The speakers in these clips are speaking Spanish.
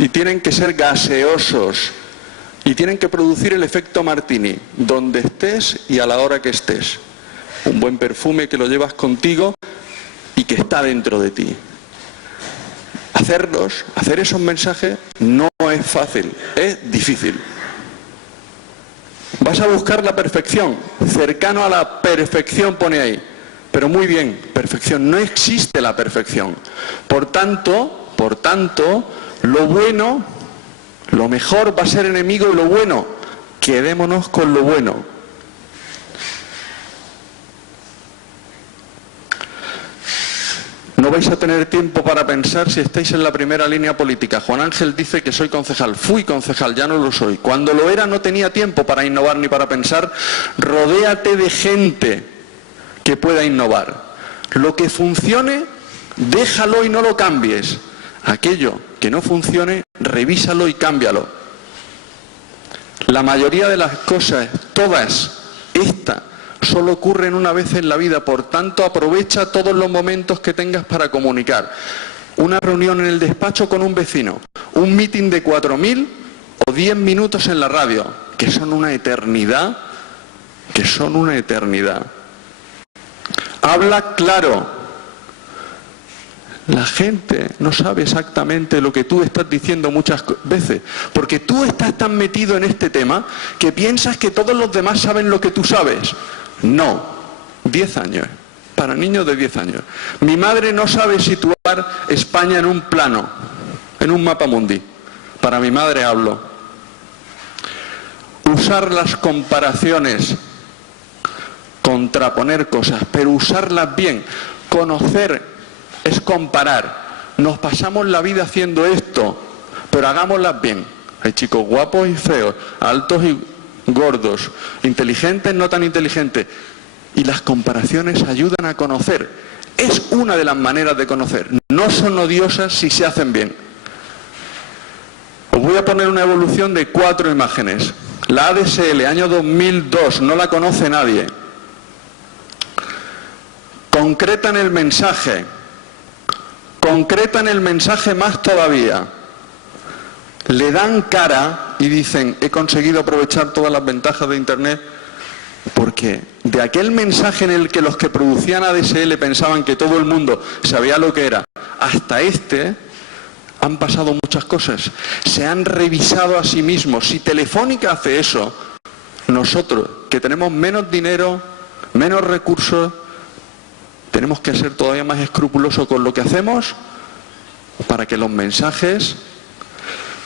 y tienen que ser gaseosos y tienen que producir el efecto Martini, donde estés y a la hora que estés. Un buen perfume que lo llevas contigo y que está dentro de ti. Hacer esos mensajes no es fácil, es difícil. Vas a buscar la perfección, cercano a la perfección pone ahí. Pero muy bien, perfección, no existe la perfección. Por tanto, lo bueno, lo mejor va a ser enemigo de lo bueno. Quedémonos con lo bueno. No vais a tener tiempo para pensar si estáis en la primera línea política. Juan Ángel dice que soy concejal. Fui concejal, ya no lo soy. Cuando lo era no tenía tiempo para innovar ni para pensar. Rodéate de gente que pueda innovar. Lo que funcione, déjalo y no lo cambies. Aquello que no funcione, revísalo y cámbialo. La mayoría de las cosas, todas, solo ocurren una vez en la vida, por tanto aprovecha todos los momentos que tengas para comunicar. Una reunión en el despacho con un vecino, un meeting de 4.000 o 10 minutos en la radio, que son una eternidad, Habla claro. La gente no sabe exactamente lo que tú estás diciendo muchas veces, porque tú estás tan metido en este tema que piensas que todos los demás saben lo que tú sabes. No, 10 años, para niños de 10 años. Mi madre no sabe situar España en un plano, en un mapa mundi. Para mi madre hablo. Usar las comparaciones, contraponer cosas, pero usarlas bien. Conocer es comparar. Nos pasamos la vida haciendo esto, pero hagámoslas bien. Hay chicos guapos y feos, altos y gordos, inteligentes, no tan inteligentes. Y las comparaciones ayudan a conocer. Es una de las maneras de conocer. No son odiosas si se hacen bien. Os voy a poner una evolución de 4 imágenes. La ADSL, año 2002, no la conoce nadie. Concretan el mensaje más todavía. Le dan cara y dicen, he conseguido aprovechar todas las ventajas de Internet, porque de aquel mensaje en el que los que producían ADSL pensaban que todo el mundo sabía lo que era, hasta han pasado muchas cosas. Se han revisado a sí mismos. Si Telefónica hace eso, nosotros, que tenemos menos dinero, menos recursos, tenemos que ser todavía más escrupulosos con lo que hacemos para que los mensajes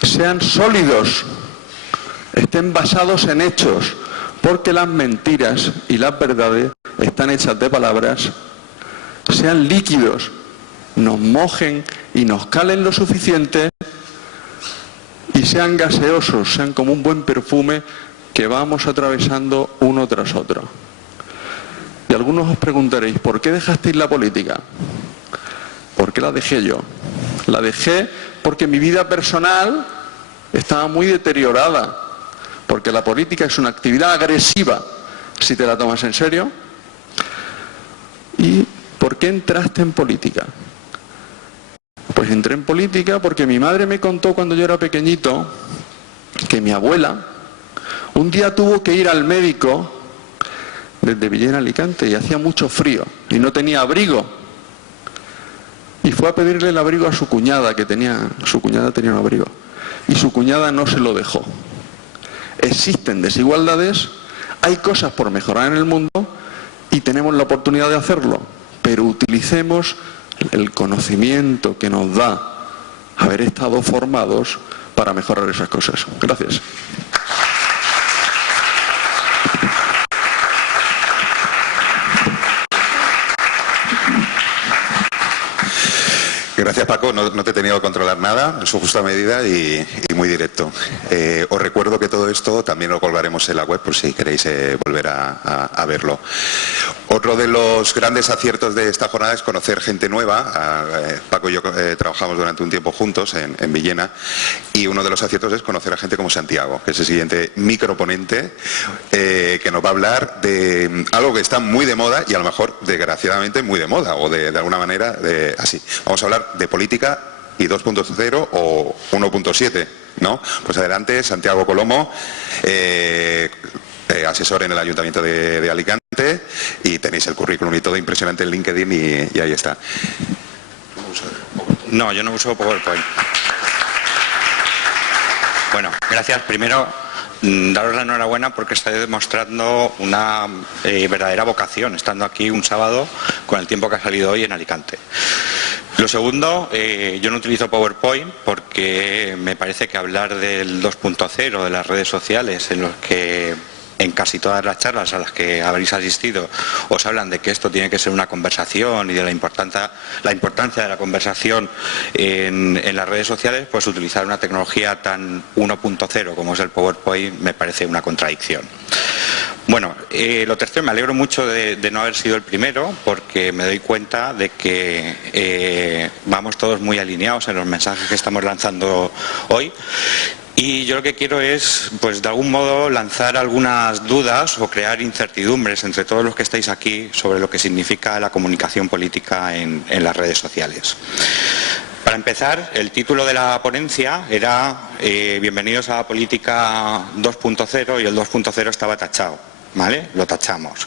sean sólidos, estén basados en hechos, porque las mentiras y las verdades están hechas de palabras, sean líquidos, nos mojen y nos calen lo suficiente y sean gaseosos, sean como un buen perfume que vamos atravesando uno tras otro. Y algunos os preguntaréis, ¿por qué dejasteis la política? ¿Por qué la dejé yo? La dejé porque mi vida personal estaba muy deteriorada, porque la política es una actividad agresiva, si te la tomas en serio. ¿Y por qué entraste en política? Pues entré en política porque mi madre me contó cuando yo era pequeñito que mi abuela un día tuvo que ir al médico desde Villena a Alicante y hacía mucho frío y no tenía abrigo. Y fue a pedirle el abrigo a su cuñada, su cuñada tenía un abrigo. Y su cuñada no se lo dejó. Existen desigualdades, hay cosas por mejorar en el mundo y tenemos la oportunidad de hacerlo. Pero utilicemos el conocimiento que nos da haber estado formados para mejorar esas cosas. Gracias. Gracias, Paco. No te he tenido que controlar nada, en su justa medida y muy directo. Os recuerdo que todo esto también lo colgaremos en la web por si queréis volver a verlo. Otro de los grandes aciertos de esta jornada es conocer gente nueva. Paco y yo trabajamos durante un tiempo juntos en Villena y uno de los aciertos es conocer a gente como Santiago, que es el siguiente microponente que nos va a hablar de algo que está muy de moda y a lo mejor desgraciadamente muy de moda o de alguna manera así. Vamos a hablar de política y 2.0 o 1.7, ¿no? Pues adelante, Santiago Colomo, asesor en el Ayuntamiento de Alicante, y tenéis el currículum y todo impresionante en LinkedIn y ahí está. No, yo no uso PowerPoint. Bueno, gracias. Primero, daros la enhorabuena porque estáis demostrando una verdadera vocación, estando aquí un sábado con el tiempo que ha salido hoy en Alicante. Lo segundo, yo no utilizo PowerPoint porque me parece que hablar del 2.0, de las redes sociales, en los que en casi todas las charlas a las que habréis asistido os hablan de que esto tiene que ser una conversación y de la importancia de la conversación en las redes sociales, pues utilizar una tecnología tan 1.0 como es el PowerPoint me parece una contradicción. Bueno, lo tercero, me alegro mucho de no haber sido el primero porque me doy cuenta de que vamos todos muy alineados en los mensajes que estamos lanzando hoy. Y yo lo que quiero es, pues de algún modo, lanzar algunas dudas o crear incertidumbres entre todos los que estáis aquí sobre lo que significa la comunicación política en las redes sociales. Para empezar, el título de la ponencia era Bienvenidos a la política 2.0 y el 2.0 estaba tachado, ¿vale? Lo tachamos.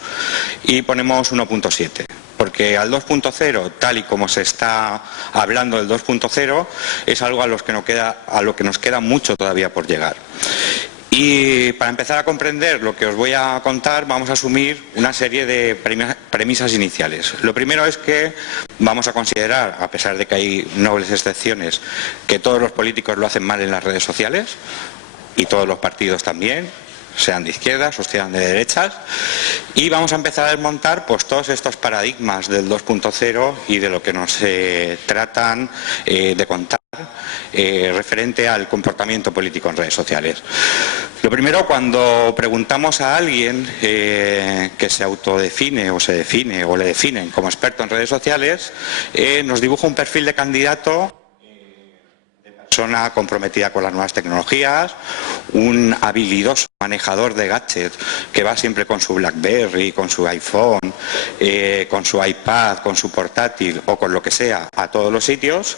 Y ponemos 1.7. Porque al 2.0, tal y como se está hablando del 2.0, es algo a lo que nos queda mucho todavía por llegar. Y para empezar a comprender lo que os voy a contar, vamos a asumir una serie de premisas iniciales. Lo primero es que vamos a considerar, a pesar de que hay nobles excepciones, que todos los políticos lo hacen mal en las redes sociales, y todos los partidos también, sean de izquierdas o sean de derechas, y vamos a empezar a desmontar pues todos estos paradigmas del 2.0 y de lo que nos tratan de contar referente al comportamiento político en redes sociales. Lo primero, cuando preguntamos a alguien que se autodefine o se define o le definen como experto en redes sociales, nos dibuja un perfil de candidato, persona comprometida con las nuevas tecnologías, un habilidoso manejador de gadgets que va siempre con su BlackBerry, con su iPhone, con su iPad, con su portátil o con lo que sea a todos los sitios,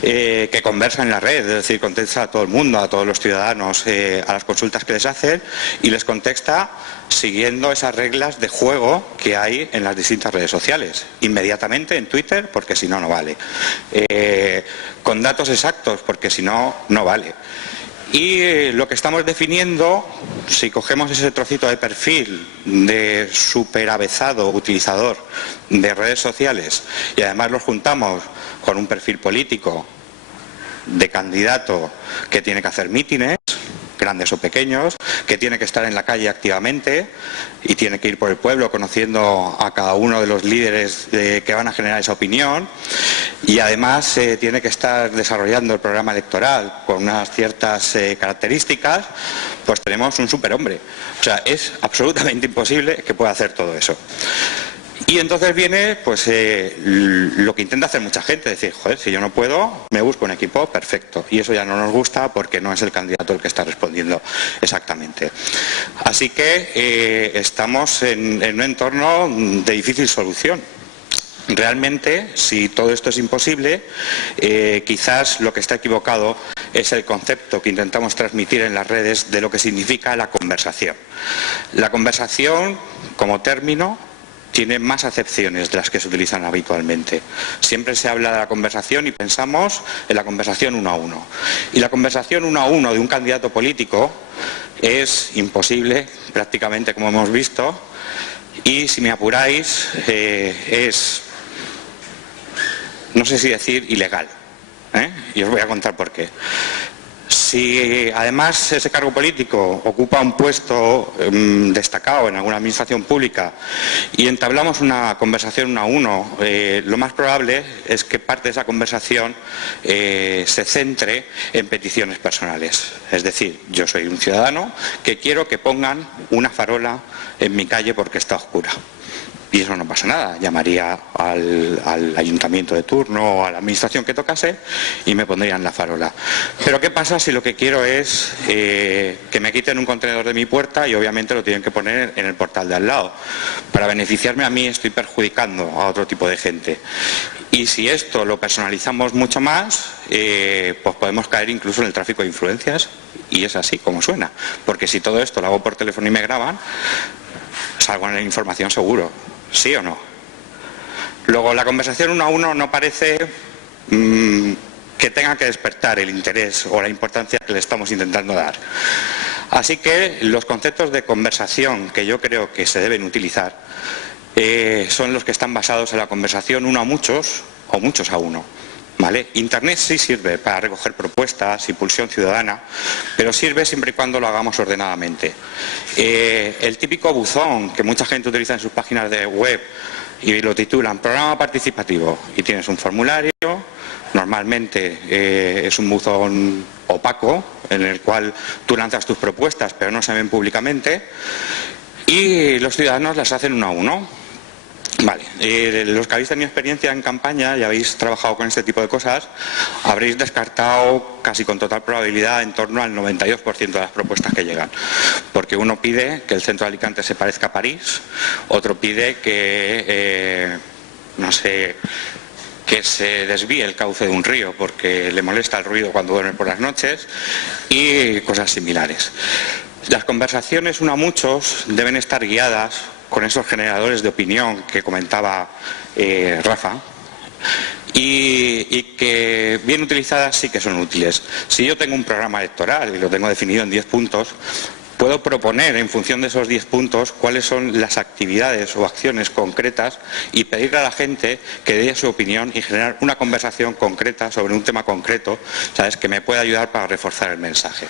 que conversa en la red, es decir, contesta a todo el mundo, a todos los ciudadanos, a las consultas que les hacen y les contesta siguiendo esas reglas de juego que hay en las distintas redes sociales. Inmediatamente en Twitter, porque si no, no vale. Con datos exactos, porque si no, no vale. Y lo que estamos definiendo, si cogemos ese trocito de perfil de superavezado utilizador de redes sociales y además lo juntamos con un perfil político de candidato que tiene que hacer mítines, grandes o pequeños, que tiene que estar en la calle activamente y tiene que ir por el pueblo conociendo a cada uno de los líderes que van a generar esa opinión, y además tiene que estar desarrollando el programa electoral con unas ciertas características, pues tenemos un superhombre. O sea, es absolutamente imposible que pueda hacer todo eso. Y entonces viene pues lo que intenta hacer mucha gente, decir, joder, si yo no puedo, me busco un equipo, perfecto. Y eso ya no nos gusta porque no es el candidato el que está respondiendo exactamente. Así que estamos en un entorno de difícil solución. Realmente, si todo esto es imposible, quizás lo que está equivocado es el concepto que intentamos transmitir en las redes de lo que significa la conversación. La conversación, como término, tiene más acepciones de las que se utilizan habitualmente. Siempre se habla de la conversación y pensamos en la conversación uno a uno. Y la conversación uno a uno de un candidato político es imposible, prácticamente, como hemos visto, y si me apuráis, es, no sé si decir, ilegal. Y os voy a contar por qué. Si además ese cargo político ocupa un puesto destacado en alguna administración pública y entablamos una conversación uno a uno, lo más probable es que parte de esa conversación se centre en peticiones personales. Es decir, yo soy un ciudadano que quiero que pongan una farola en mi calle porque está oscura. Y eso no pasa nada, llamaría al ayuntamiento de turno o a la administración que tocase y me pondrían la farola. Pero ¿qué pasa si lo que quiero es que me quiten un contenedor de mi puerta y obviamente lo tienen que poner en el portal de al lado? Para beneficiarme a mí estoy perjudicando a otro tipo de gente. Y si esto lo personalizamos mucho más, pues podemos caer incluso en el tráfico de influencias, y es así como suena, porque si todo esto lo hago por teléfono y me graban, salgo en la información seguro, ¿sí o no? Luego, la conversación uno a uno no parece que tenga que despertar el interés o la importancia que le estamos intentando dar. Así que los conceptos de conversación que yo creo que se deben utilizar son los que están basados en la conversación uno a muchos o muchos a uno. ¿Vale? Internet sí sirve para recoger propuestas y pulsión ciudadana, pero sirve siempre y cuando lo hagamos ordenadamente. El típico buzón que mucha gente utiliza en sus páginas de web y lo titulan programa participativo y tienes un formulario, normalmente es un buzón opaco en el cual tú lanzas tus propuestas pero no se ven públicamente y los ciudadanos las hacen uno a uno. Vale, los que habéis tenido experiencia en campaña y habéis trabajado con este tipo de cosas, habréis descartado casi con total probabilidad en torno al 92% de las propuestas que llegan. Porque uno pide que el centro de Alicante se parezca a París, otro pide que, no sé, que se desvíe el cauce de un río porque le molesta el ruido cuando duerme por las noches y cosas similares. Las conversaciones uno a muchos deben estar guiadas con esos generadores de opinión que comentaba Rafa y que bien utilizadas sí que son útiles. Si yo tengo un programa electoral y lo tengo definido en 10 puntos, puedo proponer en función de esos 10 puntos cuáles son las actividades o acciones concretas y pedirle a la gente que dé su opinión y generar una conversación concreta sobre un tema concreto, ¿sabes?, que me pueda ayudar para reforzar el mensaje.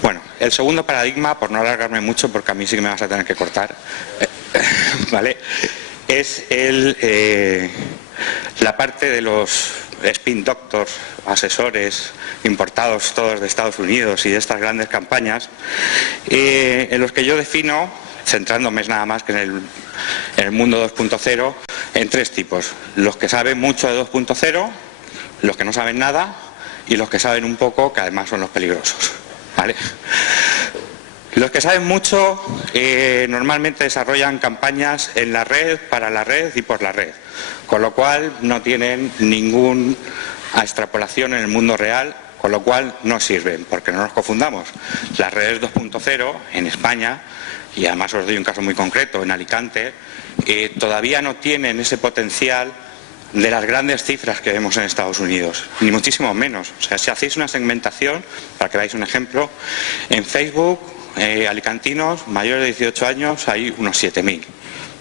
Bueno, el segundo paradigma, por no alargarme mucho, porque a mí sí que me vas a tener que cortar, ¿vale?, es la parte de los spin doctors, asesores importados todos de Estados Unidos y de estas grandes campañas, en los que yo defino, centrándome nada más que en el mundo 2.0, en 3 tipos: los que saben mucho de 2.0, los que no saben nada y los que saben un poco, que además son los peligrosos. ¿Vale? Los que saben mucho normalmente desarrollan campañas en la red, para la red y por la red, con lo cual no tienen ninguna extrapolación en el mundo real, con lo cual no sirven, porque no nos confundamos. Las redes 2.0 en España, y además os doy un caso muy concreto, en Alicante, todavía no tienen ese potencial de las grandes cifras que vemos en Estados Unidos, ni muchísimo menos. O sea, si hacéis una segmentación, para que veáis un ejemplo, en Facebook, alicantinos mayores de 18 años hay unos 7.000,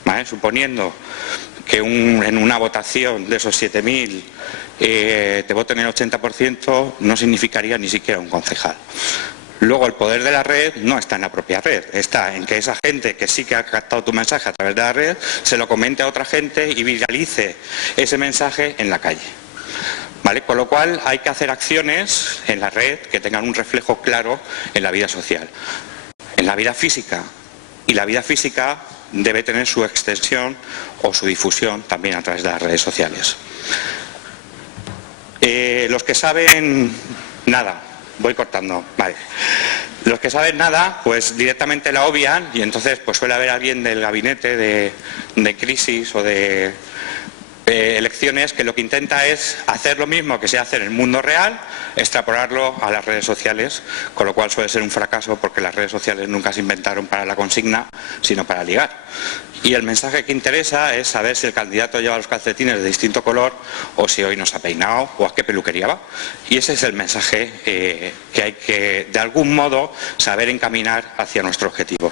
¿vale? Suponiendo que en una votación de esos 7.000 te voten el 80%, no significaría ni siquiera un concejal. Luego, el poder de la red no está en la propia red, está en que esa gente que sí que ha captado tu mensaje a través de la red, se lo comente a otra gente y viralice ese mensaje en la calle. ¿Vale? Con lo cual hay que hacer acciones en la red que tengan un reflejo claro en la vida social, en la vida física. Y la vida física debe tener su extensión o su difusión también a través de las redes sociales. Los que saben nada. Voy cortando, vale. Los que saben nada, pues directamente la obvian y entonces pues suele haber alguien del gabinete de crisis o de elecciones que lo que intenta es hacer lo mismo que se hace en el mundo real, extrapolarlo a las redes sociales, con lo cual suele ser un fracaso porque las redes sociales nunca se inventaron para la consigna, sino para ligar. Y el mensaje que interesa es saber si el candidato lleva los calcetines de distinto color o si hoy no se ha peinado o a qué peluquería va. Y ese es el mensaje que hay que, de algún modo, saber encaminar hacia nuestro objetivo.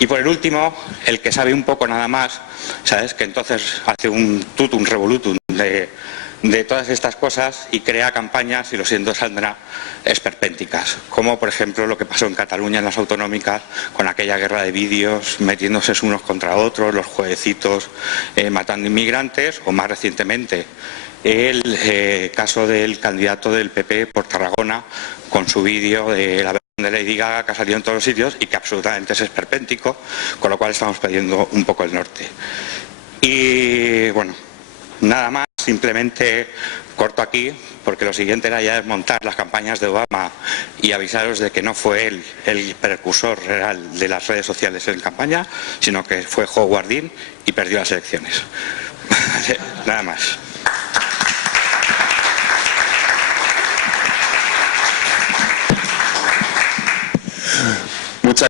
Y por el último, el que sabe un poco nada más, ¿sabes?, que entonces hace un tutum revolutum de todas estas cosas y crea campañas, y lo siento, saldrá, esperpénticas, como por ejemplo lo que pasó en Cataluña en las autonómicas con aquella guerra de vídeos metiéndose unos contra otros, los jueguecitos matando inmigrantes, o más recientemente el caso del candidato del PP por Tarragona con su vídeo de la versión de Lady Gaga que ha salido en todos los sitios y que absolutamente es esperpéntico, con lo cual estamos perdiendo un poco el norte. Y bueno, nada más. simplemente corto aquí, porque lo siguiente era ya desmontar las campañas de Obama y avisaros de que no fue él el precursor real de las redes sociales en campaña, sino que fue Howard Dean y perdió las elecciones. Nada más.